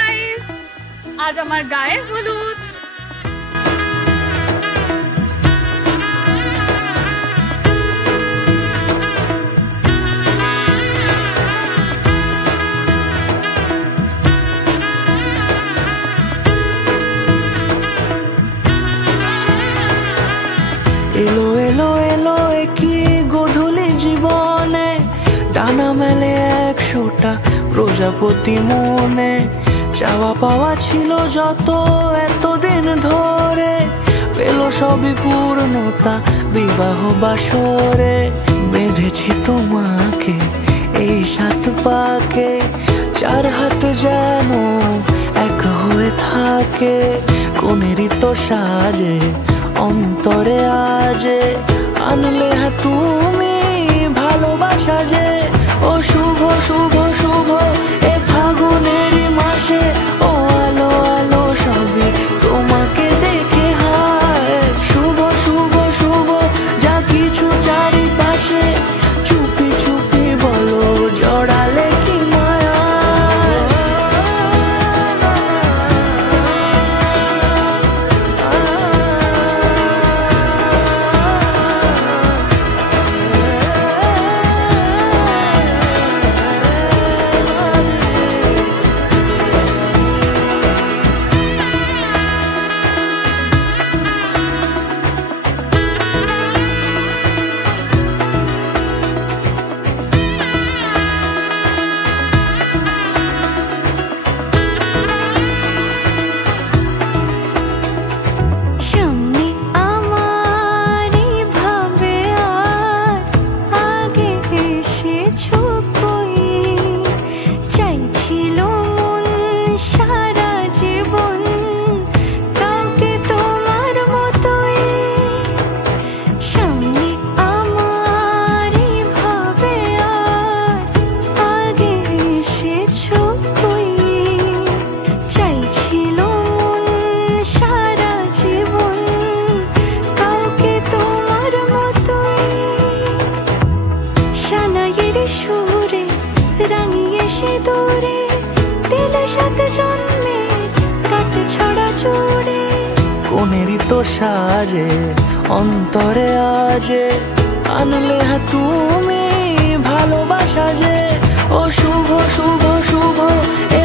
Guys, আজ আমার গায়ে হলুদ। এলো এলো এলো কি গোধূলি জীবনে, ডানা মেলে 100টা প্রজাপতি মনে। চাওয়া পাওয়া ছিল যত এতদিন ধরে, পেল সবই পূর্ণতা বিবাহ বাসরে। বেঁধেছি তোমাকে এই 7 পাকে, 4 হাত যেন এক হয়ে থাকে। কোনেরই তো সাজে অন্তরে আজে, আনলে হ্যাঁ তুমি ভালোবাসা যে। ও শুভ শুভ শুভ এ ফাগুনেরই মাসে, ও আলো আলো সবই তোমাকে দেখে হায়। শুভ শুভ শুভ যা কিছু চারিপাশে, চুপি চুপি বলো জড়ালে কি মায়া। কোনেরই তো সাজে অন্তরে আজে, আনলে হ্যাঁ তুমি ভালোবাসা যে। ও শুভ শুভ শুভ এ